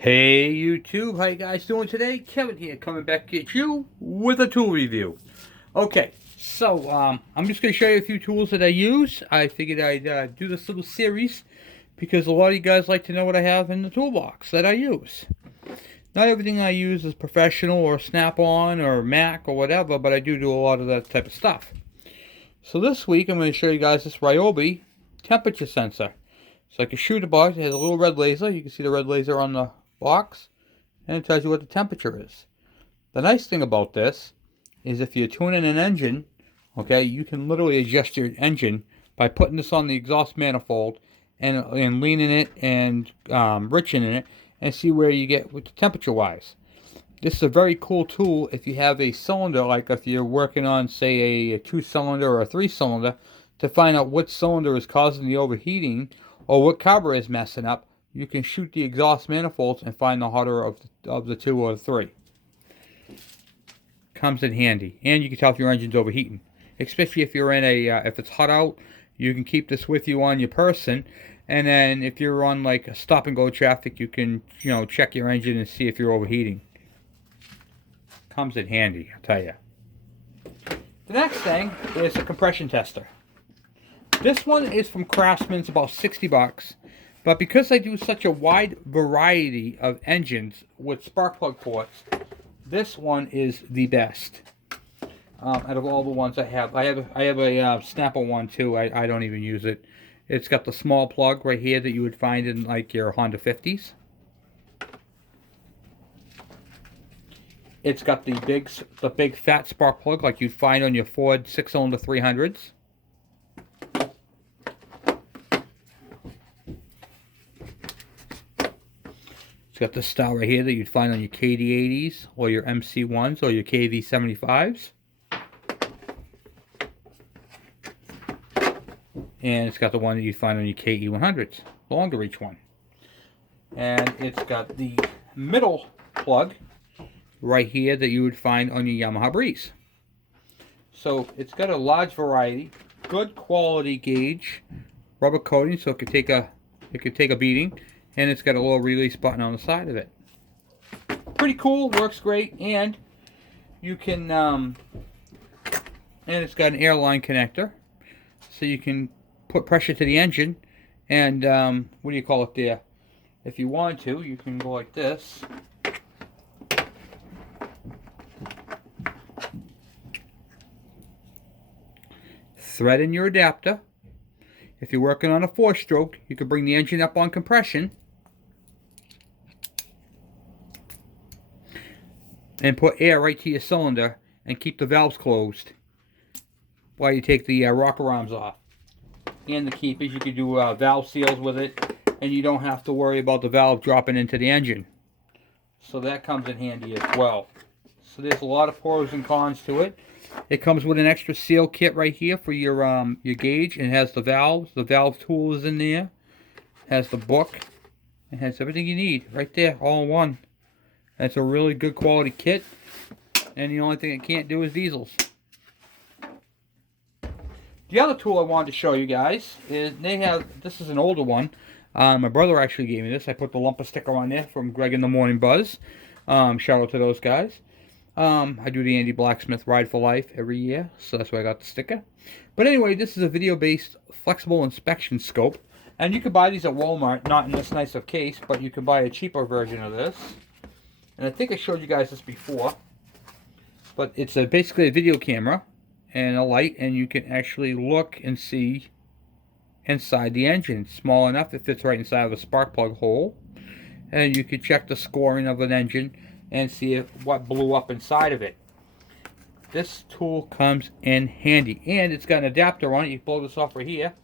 Hey YouTube, how you guys doing today? Kevin here, coming back at you with a tool review. Okay, so I'm just going to show you a few tools that I use. I figured I'd do this little series because a lot of you guys like to know what I have in the toolbox that I use. Not everything I use is professional or Snap-on or Mac or whatever, but I do a lot of that type of stuff. So this week I'm going to show you guys this Ryobi temperature sensor. It's like a shooter box. It has a little red laser. You can see the red laser on the box, and it tells you what the temperature is. The nice thing about this is if you're tuning an engine, okay, you can literally adjust your engine by putting this on the exhaust manifold and leaning it and richening it and see where you get with the temperature wise. This is a very cool tool if you have a cylinder, like if you're working on, say, a 2-cylinder or a 3-cylinder, to find out what cylinder is causing the overheating or what carburetor is messing up. You can shoot the exhaust manifolds and find the hotter of the 2 or the 3. Comes in handy, and you can tell if your engine's overheating, especially if you're in a if it's hot out. You can keep this with you on your person, and then if you're on like a stop and go traffic, you can check your engine and see if you're overheating. Comes in handy, I'll tell you. The next thing is a compression tester. This one is from Craftsman. It's about 60 bucks. But because I do such a wide variety of engines with spark plug ports, this one is the best. Out of all the ones I have a Snap-on one too. I don't even use it. It's got the small plug right here that you would find in like your Honda 50s. It's got the big fat spark plug like you'd find on your Ford 6-cylinder 300s. It's got the style right here that you'd find on your KD80s or your MC1s or your KV75s. And it's got the one that you'd find on your KE100s, the longer reach one. And it's got the middle plug right here that you would find on your Yamaha Breeze. So it's got a large variety, good quality gauge, rubber coating, so it could take a beating, and it's got a little release button on the side of it. Pretty cool, works great, and you can and it's got an airline connector, so you can put pressure to the engine, and what do you call it there? If you want to, you can go like this. Thread in your adapter. If you're working on a 4-stroke, you can bring the engine up on compression and put air right to your cylinder and keep the valves closed while you take the rocker arms off. And the keepers, you can do valve seals with it, and you don't have to worry about the valve dropping into the engine. So that comes in handy as well. So there's a lot of pros and cons to it. It comes with an extra seal kit right here for your gauge. It has the valves. The valve tool is in there. It has the book. It has everything you need right there, all in one. It's a really good quality kit. And the only thing it can't do is diesels. The other tool I wanted to show you guys is this is an older one. My brother actually gave me this. I put the lumper sticker on there from Greg in the Morning Buzz. Shout out to those guys. I do the Andy Blacksmith Ride for Life every year, so that's why I got the sticker. But anyway, this is a video-based flexible inspection scope. And you can buy these at Walmart, not in this nice of case, but you can buy a cheaper version of this. And I think I showed you guys this before. But it's basically a video camera and a light, and you can actually look and see inside the engine. It's small enough, it fits right inside of a spark plug hole. And you can check the scoring of an engine and see what blew up inside of it. This tool comes in handy, and it's got an adapter on it. You blow this off right here,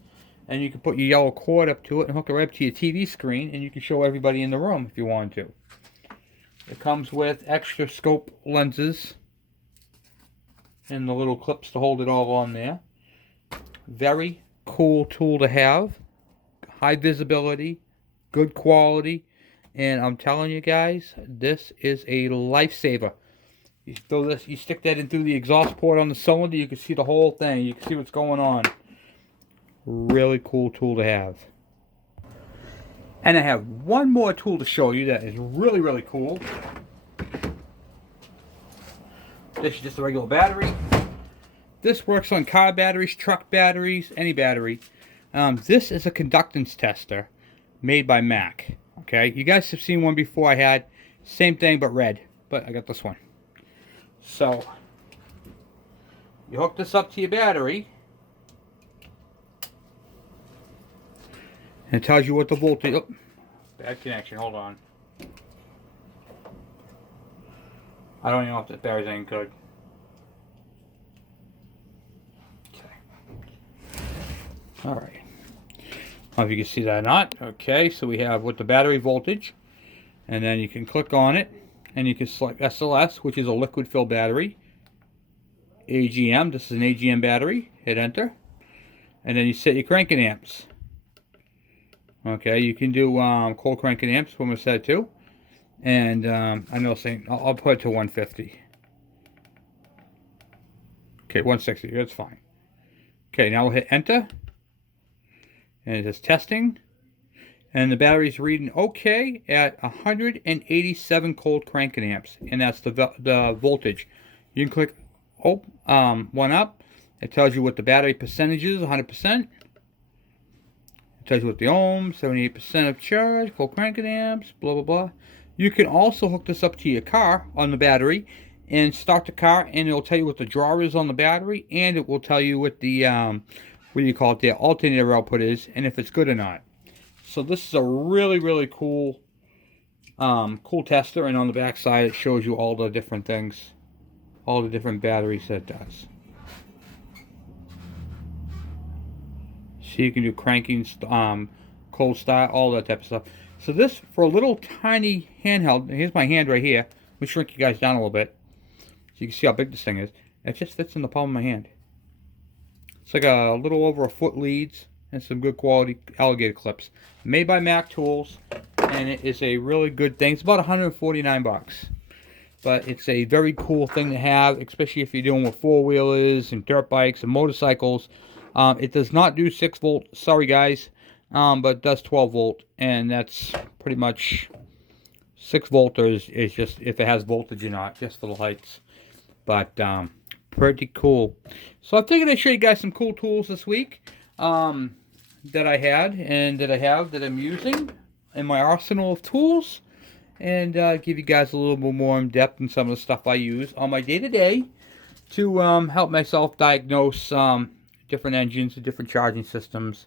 and you can put your yellow cord up to it and hook it right up to your TV screen, and you can show everybody in the room if you want to. It comes with extra scope lenses and the little clips to hold it all on there. Very cool tool to have. High visibility, good quality. And I'm telling you guys, this is a lifesaver. You throw this, you stick that in through the exhaust port on the cylinder, you can see the whole thing. You can see what's going on. Really cool tool to have. And I have one more tool to show you that is really, really cool. This is just a regular battery. This works on car batteries, truck batteries, any battery. This is a conductance tester made by Mac. Okay, you guys have seen one before I had. Same thing but red. But I got this one. So, you hook this up to your battery. And it tells you what the voltage... Oh, bad connection, hold on. I don't even know if the battery's any good. Alright. I don't know if you can see that or not. Okay, so we have with the battery voltage. And then you can click on it. And you can select SLS, which is a liquid filled battery. AGM, this is an AGM battery. Hit enter. And then you set your cranking amps. Okay, you can do cold cranking amps when we're set to. And I know saying I'll put it to 150. Okay, 160, that's fine. Okay, now we'll hit enter. And it is testing. And the battery's reading okay at 187 cold cranking amps. And that's the voltage. You can click one up. It tells you what the battery percentage is, 100%. It tells you what the ohms, 78% of charge, cold cranking amps, blah, blah, blah. You can also hook this up to your car on the battery and start the car, and it'll tell you what the draw is on the battery, and it will tell you what the what do you call it, the alternator output is, and if it's good or not. So this is a really, really cool cool tester, and on the back side it shows you all the different things, all the different batteries that it does. So you can do cranking, cold start, all that type of stuff. So this, for a little tiny handheld, here's my hand right here. Let me shrink you guys down a little bit so you can see how big this thing is. It just fits in the palm of my hand. It's like a little over a foot leads and some good quality alligator clips. Made by Mac Tools, and it is a really good thing. It's about 149 bucks. But it's a very cool thing to have, especially if you're dealing with four-wheelers and dirt bikes and motorcycles. It does not do 6 volt, sorry guys, but it does 12 volt, and that's pretty much 6 volt is just if it has voltage or not, just for the lights. But pretty cool. So I figured I'd show you guys some cool tools this week that I had and that I have that I'm using in my arsenal of tools, and give you guys a little bit more in depth in some of the stuff I use on my day-to-day to help myself diagnose different engines and different charging systems.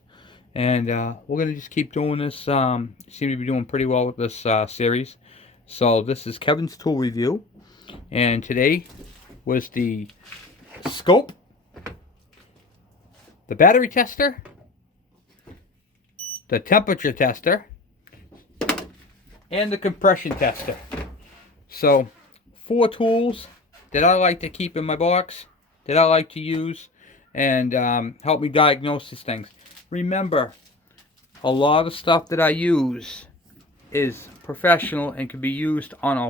And we're going to just keep doing this. Seem to be doing pretty well with this series. So this is Kevin's Tool Review. And today was the scope, the battery tester, the temperature tester, and the compression tester. So 4 tools that I like to keep in my box, that I like to use, and help me diagnose these things. Remember, a lot of stuff that I use is professional and can be used on a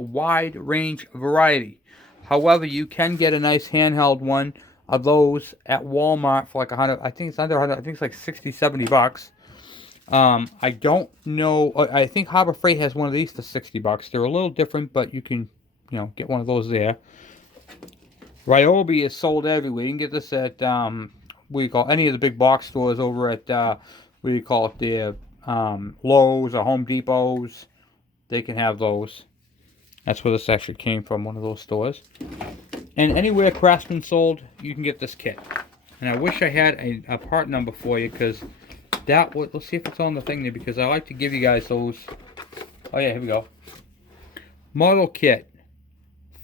wide range variety. However, you can get a nice handheld one of those at Walmart for like 100. I think it's under 100. I think it's like 60, 70 bucks. I don't know. I think Harbor Freight has one of these for 60 bucks. They're a little different, but you can, get one of those there. Ryobi is sold everywhere. You can get this at what do you call any of the big box stores over at what do you call it, the Lowe's or Home Depots. They can have those. That's where this actually came from, one of those stores. And anywhere Craftsman sold, you can get this kit. And I wish I had a part number for you, because that would, let's see if it's on the thing there, because I like to give you guys those. Oh yeah, here we go. Model kit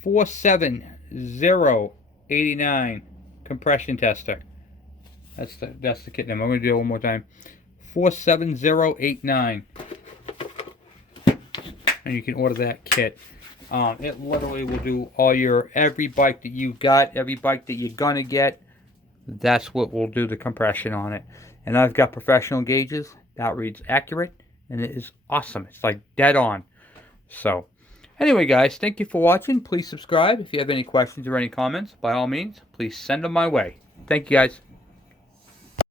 47089 compression tester. That's the kit number. I'm going to do it one more time. 47089. And you can order that kit. It literally will do every bike that you got, every bike that you're gonna get. That's what will do the compression on it. And I've got professional gauges. That reads accurate, and it is awesome. It's like dead on. So, anyway, guys, thank you for watching. Please subscribe. If you have any questions or any comments, by all means, please send them my way. Thank you, guys.